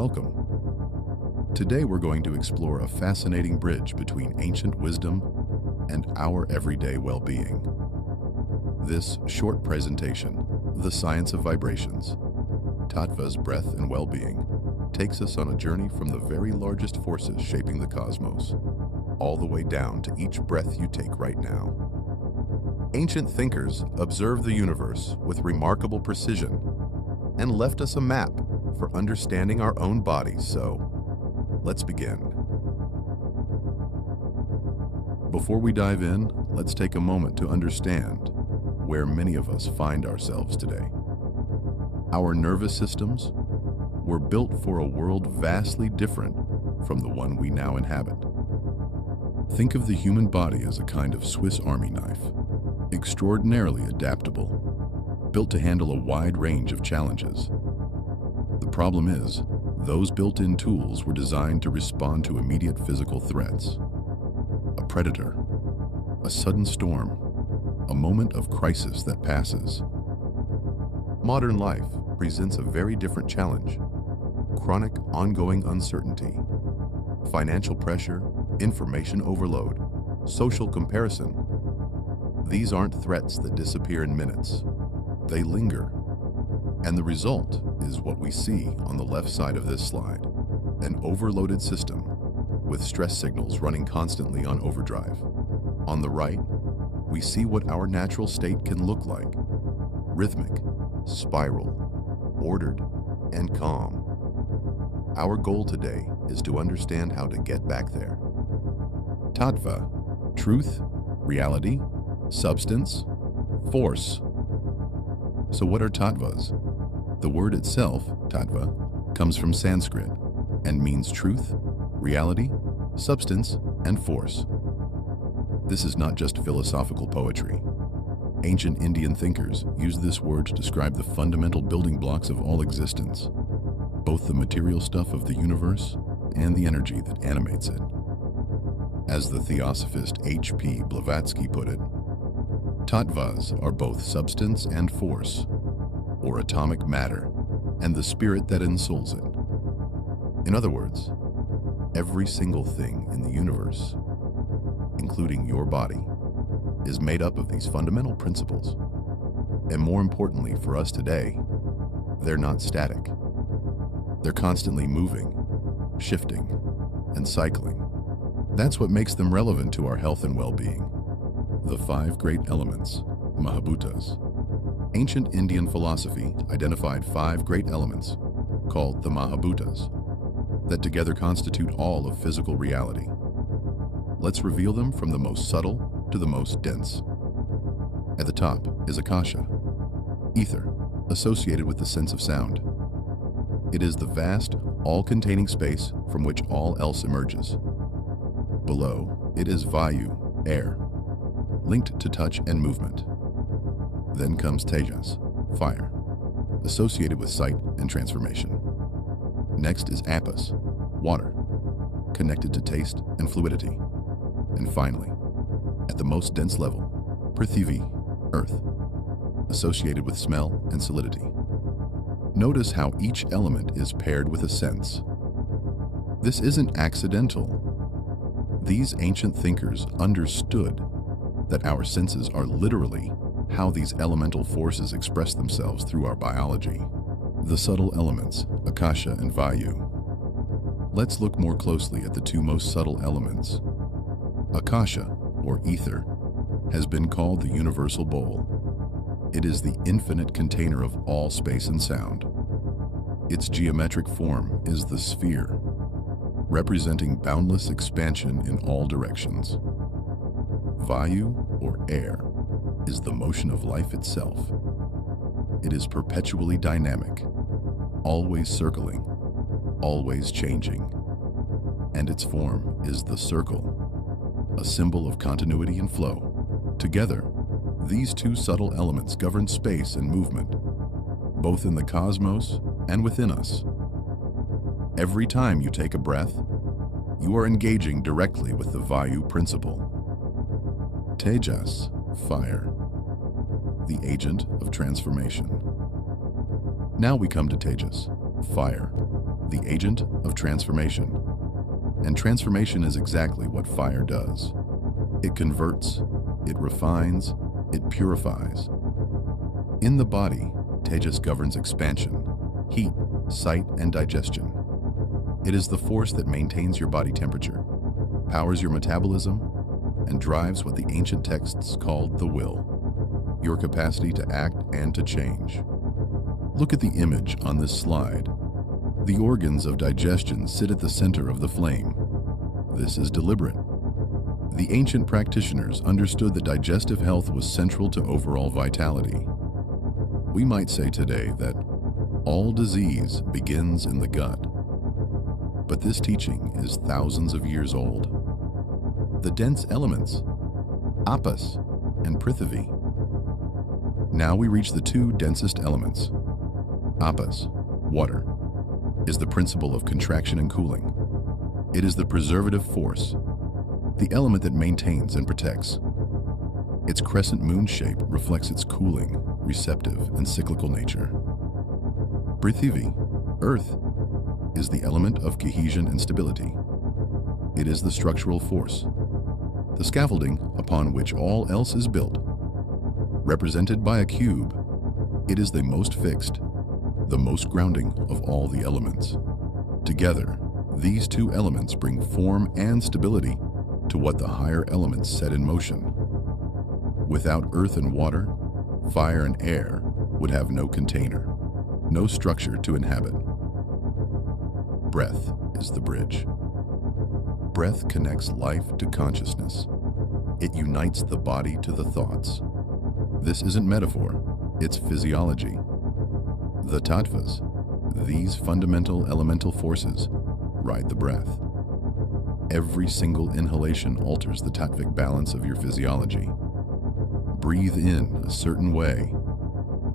welcome. Today we're going to explore a fascinating bridge between ancient wisdom and our everyday well-being. This short presentation, The Science of Vibrations, Tattvic Breath and Well-Being, takes us on a journey from the very largest forces shaping the cosmos, all the way down to each breath you take right now. Ancient thinkers observed the universe with remarkable precision and left us a map for understanding our own bodies, so let's begin. Before we dive in, let's take a moment to understand where many of us find ourselves today. Our nervous systems were built for a world vastly different from the one we now inhabit. Think of the human body as a kind of Swiss Army knife, extraordinarily adaptable, built to handle a wide range of challenges. The problem is, those built-in tools were designed to respond to immediate physical threats. A predator, a sudden storm, a moment of crisis that passes. Modern life presents a very different challenge: chronic, ongoing uncertainty, financial pressure, information overload, social comparison. These aren't threats that disappear in minutes. They linger. And the result is what we see on the left side of this slide: an overloaded system with stress signals running constantly on overdrive. On the right, we see what our natural state can look like: rhythmic, spiral, ordered, and calm. Our goal today is to understand how to get back there. Tattva: truth, reality, substance, force. So what are tattvas? The word itself, tattva, comes from Sanskrit and means truth, reality, substance, and force. This is not just philosophical poetry. Ancient Indian thinkers used this word to describe the fundamental building blocks of all existence, both the material stuff of the universe and the energy that animates it. As the theosophist H.P. Blavatsky put it, tattvas are both substance and force, or atomic matter, and the spirit that ensouls it. In other words, every single thing in the universe, including your body, is made up of these fundamental principles. And more importantly for us today, they're not static. They're constantly moving, shifting, and cycling. That's what makes them relevant to our health and well-being. The five great elements, Mahabhutas. Ancient Indian philosophy identified five great elements, called the Mahabhutas, that together constitute all of physical reality. Let's reveal them from the most subtle to the most dense. At the top is Akasha, ether, associated with the sense of sound. It is the vast, all-containing space from which all else emerges. Below, it is Vayu, air, linked to touch and movement. Then comes Tejas, fire, associated with sight and transformation. Next is Apas, water, connected to taste and fluidity. And finally, at the most dense level, Prithvi, earth, associated with smell and solidity. Notice how each element is paired with a sense. This isn't accidental. These ancient thinkers understood that our senses are literally how these elemental forces express themselves through our biology. The subtle elements, Akasha and Vayu. Let's look more closely at the two most subtle elements. Akasha, or ether, has been called the universal bowl. It is the infinite container of all space and sound. Its geometric form is the sphere, representing boundless expansion in all directions. Vayu, or air, is the motion of life itself. It is perpetually dynamic, always circling, always changing. And its form is the circle, a symbol of continuity and flow. Together, these two subtle elements govern space and movement, both in the cosmos and within us. Every time you take a breath, you are engaging directly with the Vayu principle. Tejas, fire, the agent of transformation. Now we come to Tejas, fire, the agent of transformation. And transformation is exactly what fire does. It converts, it refines, it purifies. In the body, Tejas governs expansion, heat, sight, and digestion. It is the force that maintains your body temperature, powers your metabolism, and drives what the ancient texts called the will, your capacity to act and to change. Look at the image on this slide. The organs of digestion sit at the center of the flame. This is deliberate. The ancient practitioners understood that digestive health was central to overall vitality. We might say today that all disease begins in the gut. But this teaching is thousands of years old. The dense elements, Apas and Prithvi. Now we reach the two densest elements. Apas, water, is the principle of contraction and cooling. It is the preservative force, the element that maintains and protects. Its crescent moon shape reflects its cooling, receptive, and cyclical nature. Prithvi, earth, is the element of cohesion and stability. It is the structural force, the scaffolding upon which all else is built. Represented by a cube, it is the most fixed, the most grounding of all the elements. Together, these two elements bring form and stability to what the higher elements set in motion. Without earth and water, fire and air would have no container, no structure to inhabit. Breath is the bridge. Breath connects life to consciousness. It unites the body to the thoughts. This isn't metaphor, it's physiology. The tattvas, these fundamental elemental forces, ride the breath. Every single inhalation alters the tattvic balance of your physiology. Breathe in a certain way,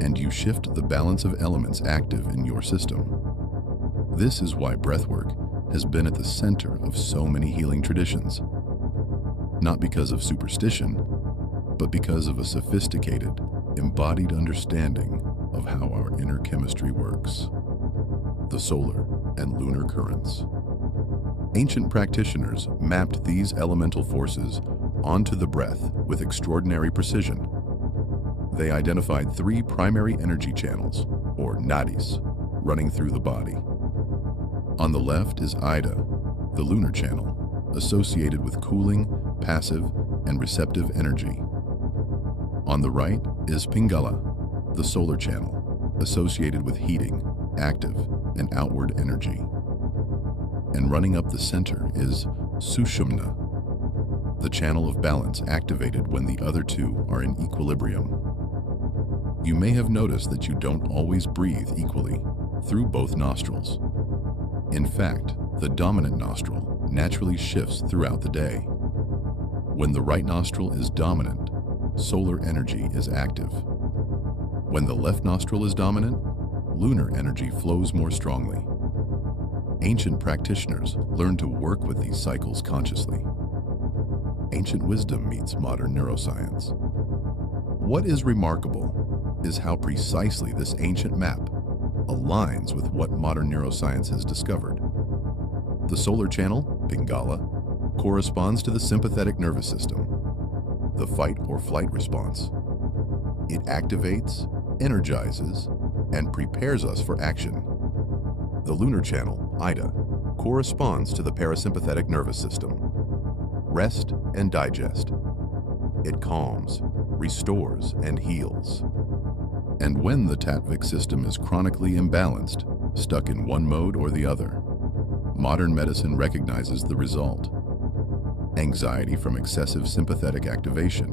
and you shift the balance of elements active in your system. This is why breathwork has been at the center of so many healing traditions. Not because of superstition, but because of a sophisticated, embodied understanding of how our inner chemistry works. The solar and lunar currents. Ancient practitioners mapped these elemental forces onto the breath with extraordinary precision. They identified three primary energy channels, or nadis, running through the body. On the left is Ida, the lunar channel, associated with cooling, passive, and receptive energy. On the right is Pingala, the solar channel, associated with heating, active, and outward energy. And running up the center is Sushumna, the channel of balance activated when the other two are in equilibrium. You may have noticed that you don't always breathe equally through both nostrils. In fact, the dominant nostril naturally shifts throughout the day. When the right nostril is dominant, solar energy is active. When the left nostril is dominant, lunar energy flows more strongly. Ancient practitioners learned to work with these cycles consciously. Ancient wisdom meets modern neuroscience. What is remarkable is how precisely this ancient map aligns with what modern neuroscience has discovered. The solar channel, Pingala, corresponds to the sympathetic nervous system, the fight or flight response. It activates, energizes, and prepares us for action. The lunar channel, Ida, corresponds to the parasympathetic nervous system. Rest and digest. It calms, restores, and heals. And when the Tattvic system is chronically imbalanced, stuck in one mode or the other, modern medicine recognizes the result. Anxiety from excessive sympathetic activation,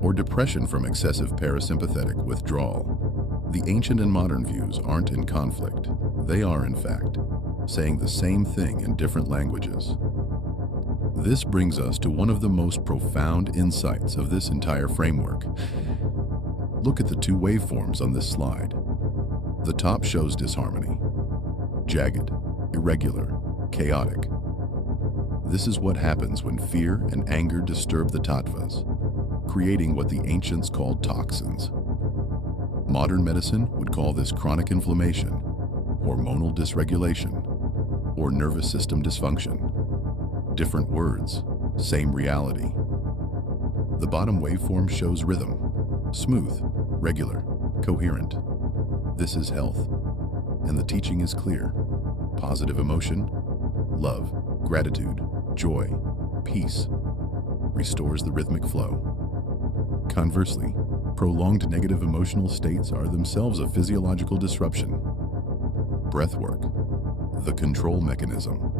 or depression from excessive parasympathetic withdrawal. The ancient and modern views aren't in conflict. They are, in fact, saying the same thing in different languages. This brings us to one of the most profound insights of this entire framework. Look at the two waveforms on this slide. The top shows disharmony. Jagged, irregular, chaotic. This is what happens when fear and anger disturb the tattvas, creating what the ancients called toxins. Modern medicine would call this chronic inflammation, hormonal dysregulation, or nervous system dysfunction. Different words, same reality. The bottom waveform shows rhythm, smooth, regular, coherent. This is health, and the teaching is clear. Positive emotion, love, gratitude, joy, peace, restores the rhythmic flow. Conversely, prolonged negative emotional states are themselves a physiological disruption. Breathwork, the control mechanism.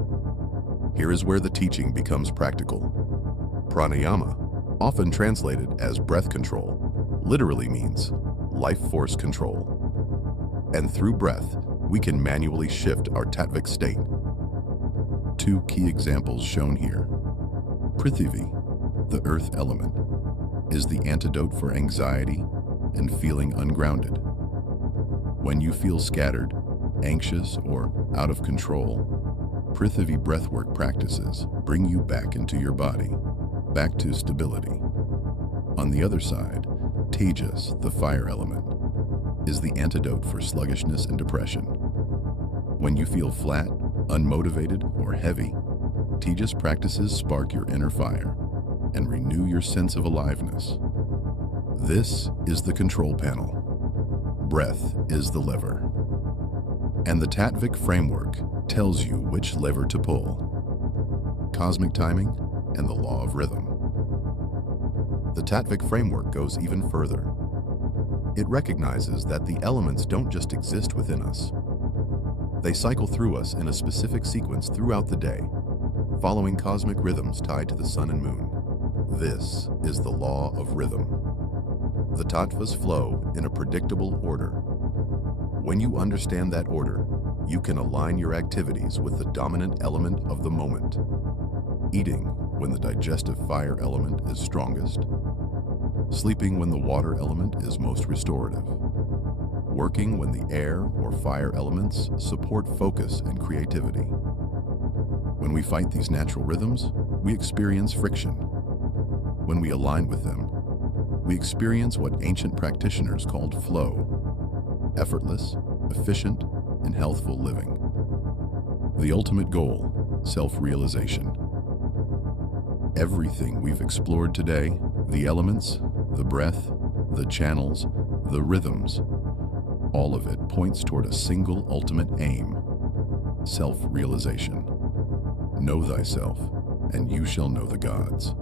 Here is where the teaching becomes practical. Pranayama, often translated as breath control, literally means life force control. And through breath, we can manually shift our Tattvic state. Two key examples shown here. Prithvi, the earth element, is the antidote for anxiety and feeling ungrounded. When you feel scattered, anxious, or out of control, Tattvic breathwork practices bring you back into your body, back to stability. On the other side, Tejas, the fire element, is the antidote for sluggishness and depression. When you feel flat, unmotivated, or heavy, Tejas practices spark your inner fire and renew your sense of aliveness. This is the control panel. Breath is the lever. And the Tattvic framework tells you which lever to pull. Cosmic timing and the law of rhythm. The Tattvic framework goes even further. It recognizes that the elements don't just exist within us. They cycle through us in a specific sequence throughout the day, following cosmic rhythms tied to the sun and moon. This is the law of rhythm. The tattvas flow in a predictable order. When you understand that order, you can align your activities with the dominant element of the moment. Eating when the digestive fire element is strongest. Sleeping when the water element is most restorative. Working when the air or fire elements support focus and creativity. When we fight these natural rhythms, we experience friction. When we align with them, we experience what ancient practitioners called flow. Effortless, efficient, and healthful living. The ultimate goal, self-realization. Everything we've explored today, the elements, the breath, the channels, the rhythms, all of it points toward a single ultimate aim, self-realization. Know thyself, and you shall know the gods.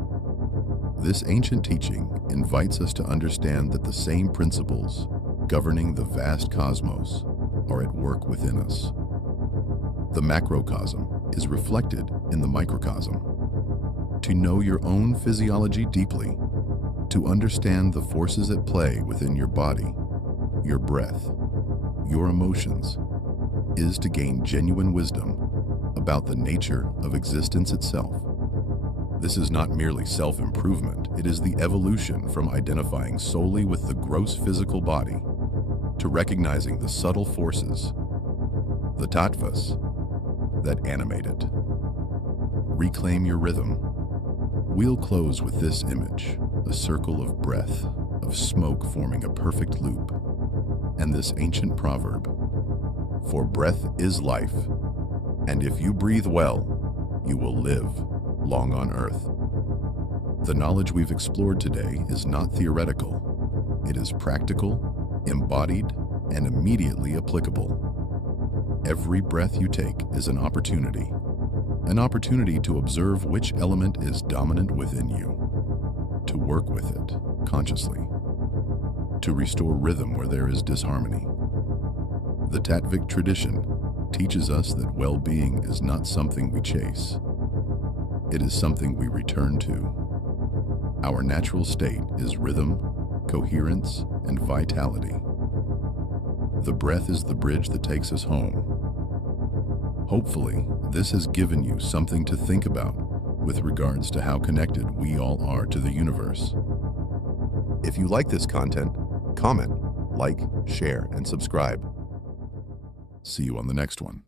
This ancient teaching invites us to understand that the same principles governing the vast cosmos are at work within us. The macrocosm is reflected in the microcosm. To know your own physiology deeply, to understand the forces at play within your body, your breath, your emotions, is to gain genuine wisdom about the nature of existence itself. This is not merely self-improvement, it is the evolution from identifying solely with the gross physical body to recognizing the subtle forces, the tattvas, that animate it. Reclaim your rhythm. We'll close with this image, a circle of breath, of smoke forming a perfect loop, and this ancient proverb, "For breath is life, and if you breathe well, you will live long on earth." The knowledge we've explored today is not theoretical. It is practical, embodied, and immediately applicable. Every breath you take is an opportunity to observe which element is dominant within you, to work with it consciously, to restore rhythm where there is disharmony. The Tattvic tradition teaches us that well-being is not something we chase. It is something we return to. Our natural state is rhythm, coherence, and vitality. The breath is the bridge that takes us home. Hopefully, this has given you something to think about with regards to how connected we all are to the universe. If you like this content, comment, like, share, and subscribe. See you on the next one.